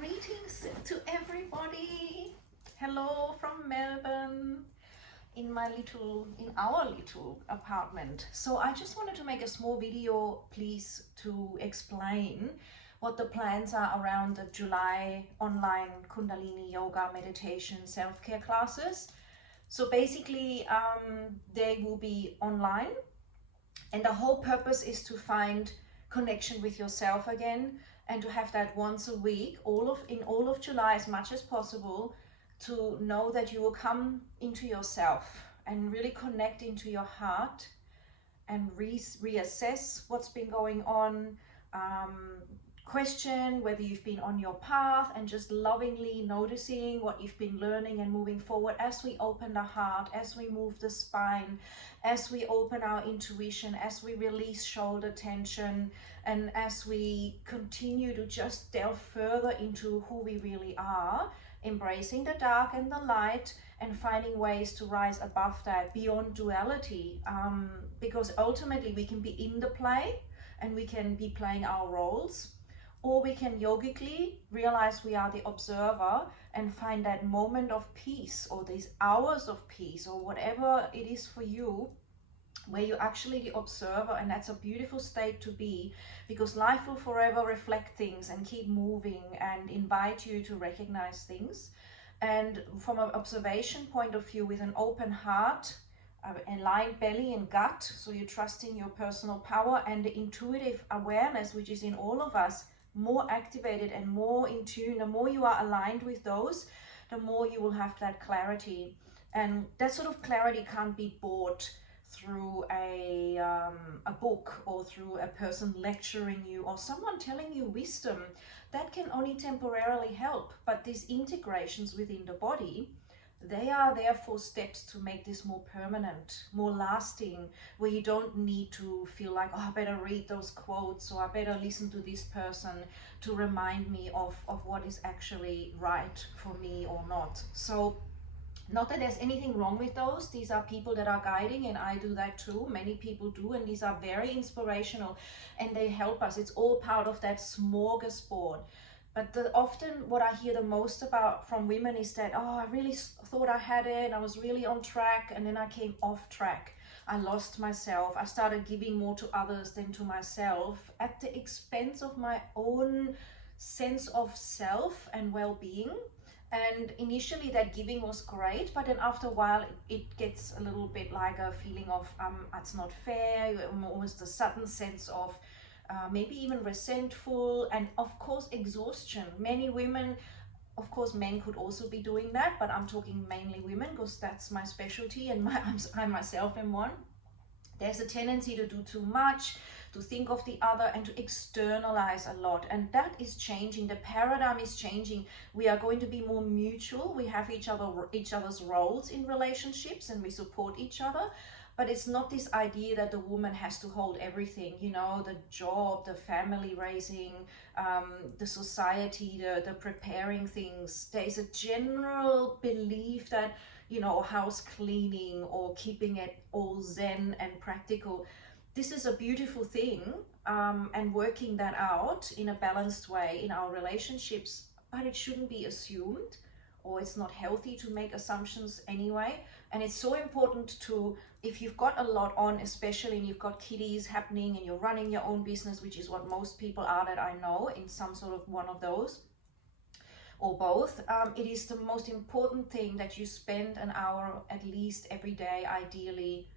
Greetings to everybody. Hello from Melbourne in our little apartment. So I just wanted to make a small video, please, to explain what the plans are around the July online Kundalini yoga meditation self-care classes. So basically, they will be online, and the whole purpose is to find connection with yourself again, and to have that once a week, in all of July, as much as possible, to know that you will come into yourself and really connect into your heart and reassess what's been going on, question whether you've been on your path, and just lovingly noticing what you've been learning and moving forward as we open the heart, as we move the spine, as we open our intuition, as we release shoulder tension, and as we continue to just delve further into who we really are, embracing the dark and the light, and finding ways to rise above that, beyond duality, because ultimately we can be in the play and we can be playing our roles, or we can yogically realize we are the observer and find that moment of peace, or these hours of peace, or whatever it is for you, where you're actually the observer. And that's a beautiful state to be, because life will forever reflect things and keep moving and invite you to recognize things. And from an observation point of view, with an open heart, aligned belly and gut, so you're trusting your personal power and the intuitive awareness, which is in all of us, more activated and more in tune. The more you are aligned with those, the more you will have that clarity. And that sort of clarity can't be bought through a book, or through a person lecturing you, or someone telling you wisdom. That can only temporarily help, but these integrations within the body, they are therefore steps to make this more permanent, more lasting, where you don't need to feel like, oh, I better read those quotes, or I better listen to this person to remind me of what is actually right for me or not. So not that there's anything wrong with those. These are people that are guiding, and I do that too. Many people do, and these are very inspirational and they help us. It's all part of that smorgasbord. But often what I hear the most about from women is that, oh, I really thought I had it, I was really on track, and then I came off track. I lost myself. I started giving more to others than to myself, at the expense of my own sense of self and well-being. And initially that giving was great, but then after a while it gets a little bit like a feeling of it's not fair, almost a sudden sense of maybe even resentful, and of course exhaustion. Many women, of course men could also be doing that, but I'm talking mainly women because that's my specialty, and I myself am one. There's a tendency to do too much, to think of the other, and to externalize a lot. And that is changing. The paradigm is changing. We are going to be more mutual. We have each other's roles in relationships, and we support each other. But it's not this idea that the woman has to hold everything, you know, the job, the family raising, the society, the preparing things. There's a general belief that, you know, house cleaning or keeping it all zen and practical, this is a beautiful thing, and working that out in a balanced way in our relationships, but it shouldn't be assumed, or it's not healthy to make assumptions anyway. And it's so important to, if you've got a lot on, especially, and you've got kiddies happening and you're running your own business, which is what most people are that I know, in some sort of one of those or both, it is the most important thing that you spend an hour at least every day, ideally,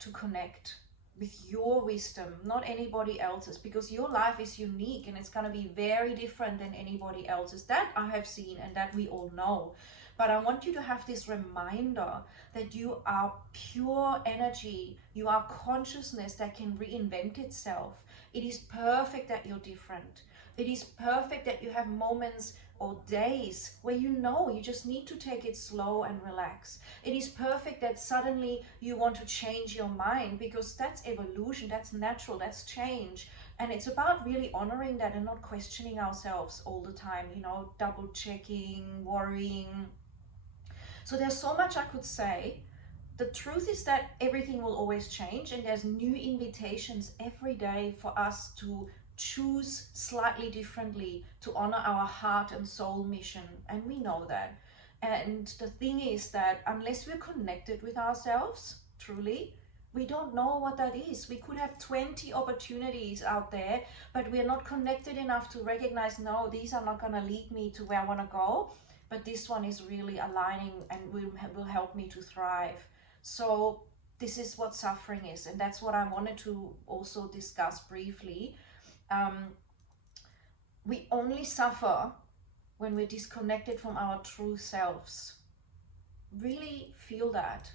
to connect with your wisdom, not anybody else's, because your life is unique and it's going to be very different than anybody else's. That I have seen and that we all know. But I want you to have this reminder that you are pure energy. You are consciousness that can reinvent itself. It is perfect that you're different. It is perfect that you have moments or days where you know you just need to take it slow and relax. It is perfect that suddenly you want to change your mind, because that's evolution, that's natural, that's change. And it's about really honoring that and not questioning ourselves all the time, you know, double checking, worrying. So there's so much I could say. The truth is that everything will always change, and there's new invitations every day for us to choose slightly differently to honor our heart and soul mission, and we know that. And the thing is that unless we're connected with ourselves truly, we don't know what that is. We could have 20 opportunities out there, but we're not connected enough to recognize, no, these are not going to lead me to where I want to go, but this one is really aligning and will help me to thrive. So this is what suffering is, and that's what I wanted to also discuss briefly. We only suffer when we're disconnected from our true selves. Really feel that.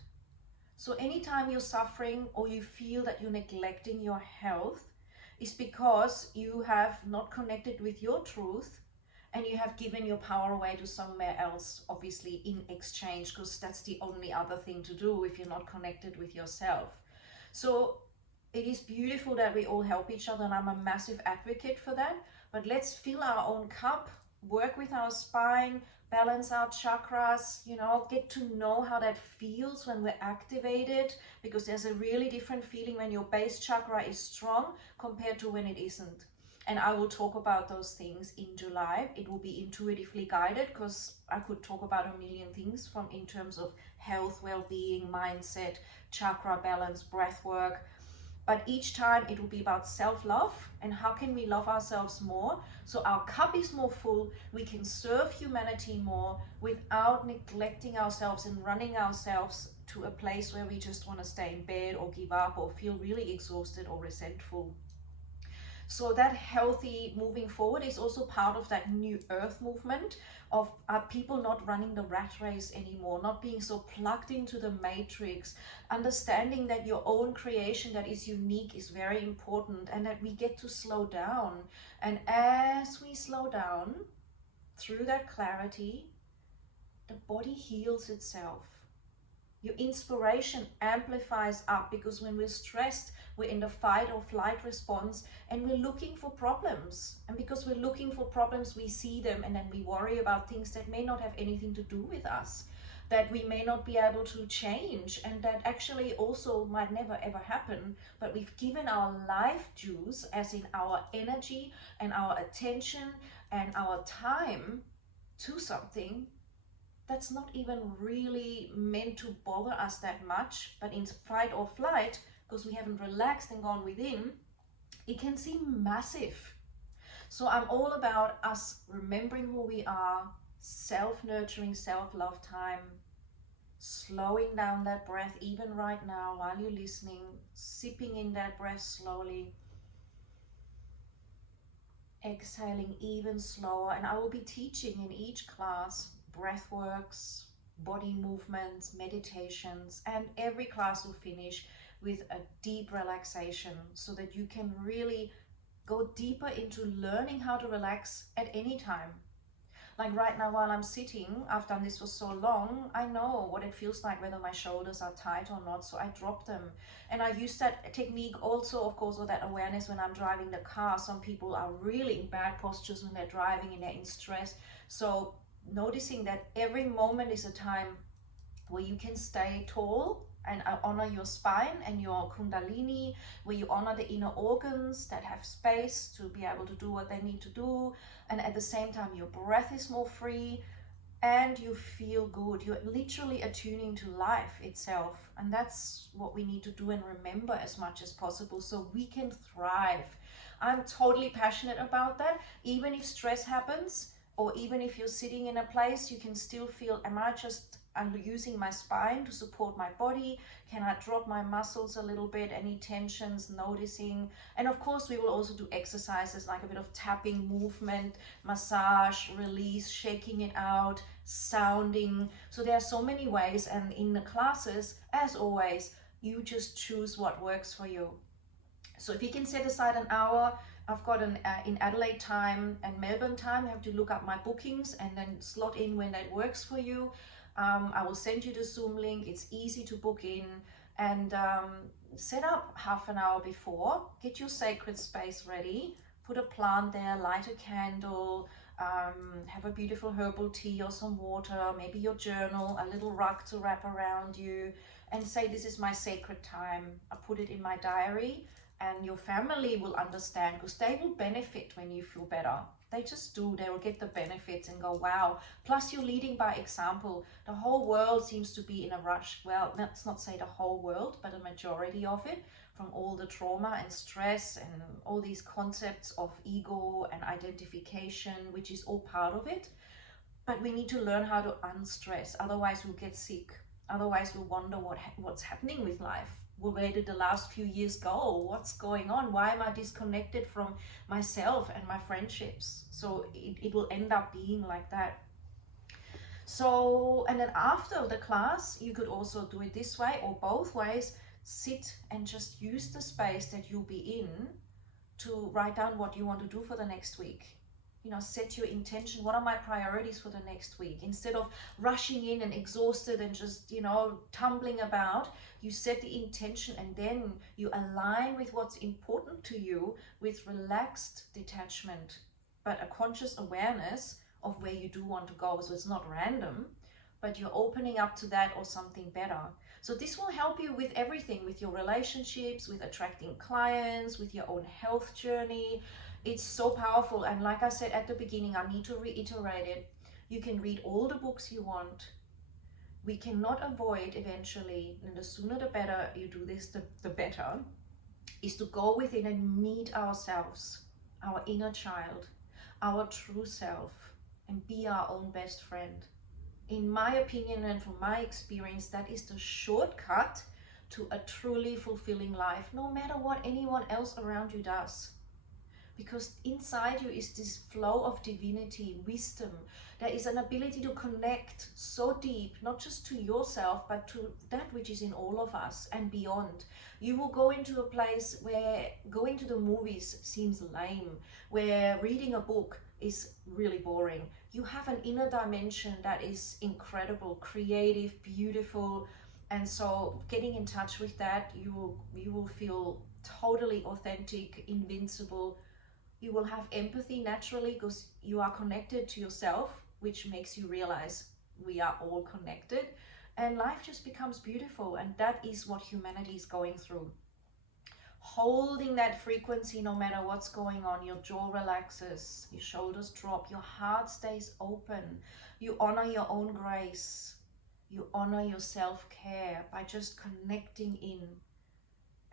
So anytime you're suffering or you feel that you're neglecting your health, is because you have not connected with your truth, and you have given your power away to somewhere else, obviously in exchange, because that's the only other thing to do if you're not connected with yourself. So it is beautiful that we all help each other, and I'm a massive advocate for that. But let's fill our own cup, work with our spine, balance our chakras, get to know how that feels when we're activated, because there's a really different feeling when your base chakra is strong compared to when it isn't. And I will talk about those things in July. It will be intuitively guided, because I could talk about a million things from in terms of health, well-being, mindset, chakra balance, breath work. But each time it will be about self-love and how can we love ourselves more, so our cup is more full, we can serve humanity more without neglecting ourselves and running ourselves to a place where we just want to stay in bed or give up or feel really exhausted or resentful. So that healthy moving forward is also part of that new earth movement of people not running the rat race anymore, not being so plugged into the matrix, understanding that your own creation that is unique is very important, and that we get to slow down. And as we slow down through that clarity, the body heals itself. Your inspiration amplifies up, because when we're stressed, we're in the fight or flight response and we're looking for problems. And because we're looking for problems, we see them and then we worry about things that may not have anything to do with us, that we may not be able to change, and that actually also might never ever happen. But we've given our life dues, as in our energy and our attention and our time, to something that's not even really meant to bother us that much, but in fight or flight, because we haven't relaxed and gone within, it can seem massive. So I'm all about us remembering who we are, self-nurturing, self-love time, slowing down that breath even right now while you're listening, sipping in that breath slowly, exhaling even slower. And I will be teaching in each class breath works, body movements, meditations, and every class will finish with a deep relaxation, so that you can really go deeper into learning how to relax at any time. Like right now while I'm sitting, I've done this for so long, I know what it feels like, whether my shoulders are tight or not, so I drop them. And I use that technique also, of course, with that awareness when I'm driving the car. Some people are really in bad postures when they're driving and they're in stress. So noticing that every moment is a time where you can stay tall and honor your spine and your kundalini, where you honor the inner organs that have space to be able to do what they need to do, and at the same time your breath is more free and you feel good. You're literally attuning to life itself, and that's what we need to do and remember as much as possible, so we can thrive. I'm totally passionate about that. Even if stress happens, or even if you're sitting in a place, you can still feel, I'm using my spine to support my body? Can I drop my muscles a little bit? Any tensions, noticing? And of course, we will also do exercises like a bit of tapping movement, massage, release, shaking it out, sounding. So there are so many ways. And in the classes, as always, you just choose what works for you. So if you can set aside an hour, I've got an in Adelaide time and Melbourne time. You have to look up my bookings and then slot in when that works for you. I will send you the Zoom link. It's easy to book in, and set up half an hour before. Get your sacred space ready. Put a plant there, light a candle, have a beautiful herbal tea or some water, maybe your journal, a little rug to wrap around you, and say, this is my sacred time. I put it in my diary. and your family will understand, because they will benefit when you feel better. They just do. They will get the benefits and go, wow. Plus you're leading by example. The whole world seems to be in a rush. Well, let's not say the whole world, but a majority of it, from all the trauma and stress and all these concepts of ego and identification, which is all part of it. But we need to learn how to unstress. Otherwise we'll get sick. Otherwise we'll wonder what's happening with life. Well, where did the last few years go? What's going on? Why am I disconnected from myself and my friendships? So it will end up being like that. So, and then after the class, you could also do it this way or both ways. Sit and just use the space that you'll be in to write down what you want to do for the next week. You know, set your intention. What are my priorities for the next week? Instead of rushing in and exhausted and just, you know, tumbling about, you set the intention and then you align with what's important to you with relaxed detachment, but a conscious awareness of where you do want to go. So it's not random, but you're opening up to that or something better. So this will help you with everything, with your relationships, with attracting clients, with your own health journey. It's so powerful. And like I said at the beginning, I need to reiterate it. You can read all the books you want. We cannot avoid eventually, and the sooner the better you do this, the better, is to go within and meet ourselves, our inner child, our true self, and be our own best friend. In my opinion and from my experience, that is the shortcut to a truly fulfilling life, no matter what anyone else around you does. Because inside you is this flow of divinity, wisdom. There is an ability to connect so deep, not just to yourself, but to that which is in all of us and beyond. You will go into a place where going to the movies seems lame, where reading a book is really boring. You have an inner dimension that is incredible, creative, beautiful. And so getting in touch with that, you will feel totally authentic, invincible. You will have empathy naturally because you are connected to yourself, which makes you realize we are all connected, and life just becomes beautiful. And that is what humanity is going through. Holding that frequency no matter what's going on, your jaw relaxes, your shoulders drop, your heart stays open, you honor your own grace, you honor your self-care by just connecting in.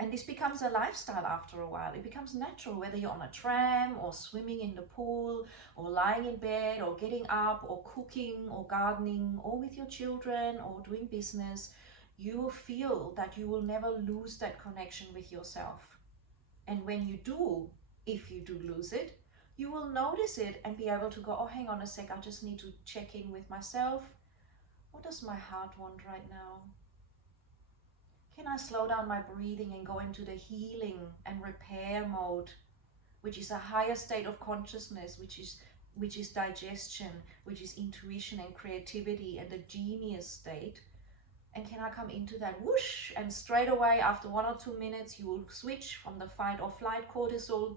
And this becomes a lifestyle after a while. It becomes natural, whether you're on a tram or swimming in the pool or lying in bed or getting up or cooking or gardening or with your children or doing business. You will feel that you will never lose that connection with yourself. And when you do, if you do lose it, you will notice it and be able to go, oh, hang on a sec, I just need to check in with myself. What does my heart want right now? Can I slow down my breathing and go into the healing and repair mode, which is a higher state of consciousness, which is digestion, which is intuition and creativity and the genius state? And can I come into that whoosh, and straight away after 1 or 2 minutes you will switch from the fight or flight cortisol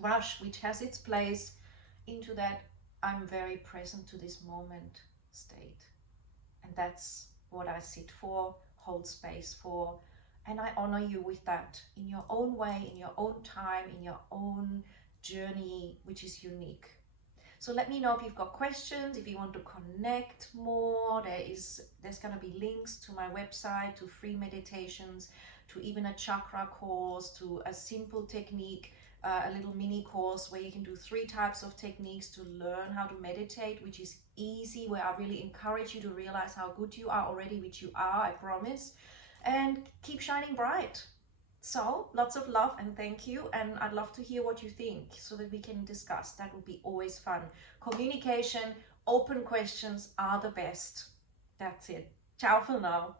rush, which has its place, into that I'm very present to this moment state. And that's what I sit for, hold space for, and I honor you with that in your own way, in your own time, in your own journey, which is unique. So let me know if you've got questions, if you want to connect more. There's going to be links to my website, to free meditations, to even a chakra course, to a simple technique, a little mini course where you can do 3 types of techniques to learn how to meditate, which is easy, where I really encourage you to realize how good you are already, which you are, I promise, and keep shining bright. So lots of love and thank you, and I'd love to hear what you think so that we can discuss. That would be always fun. Communication, open questions are the best. That's it. Ciao for now.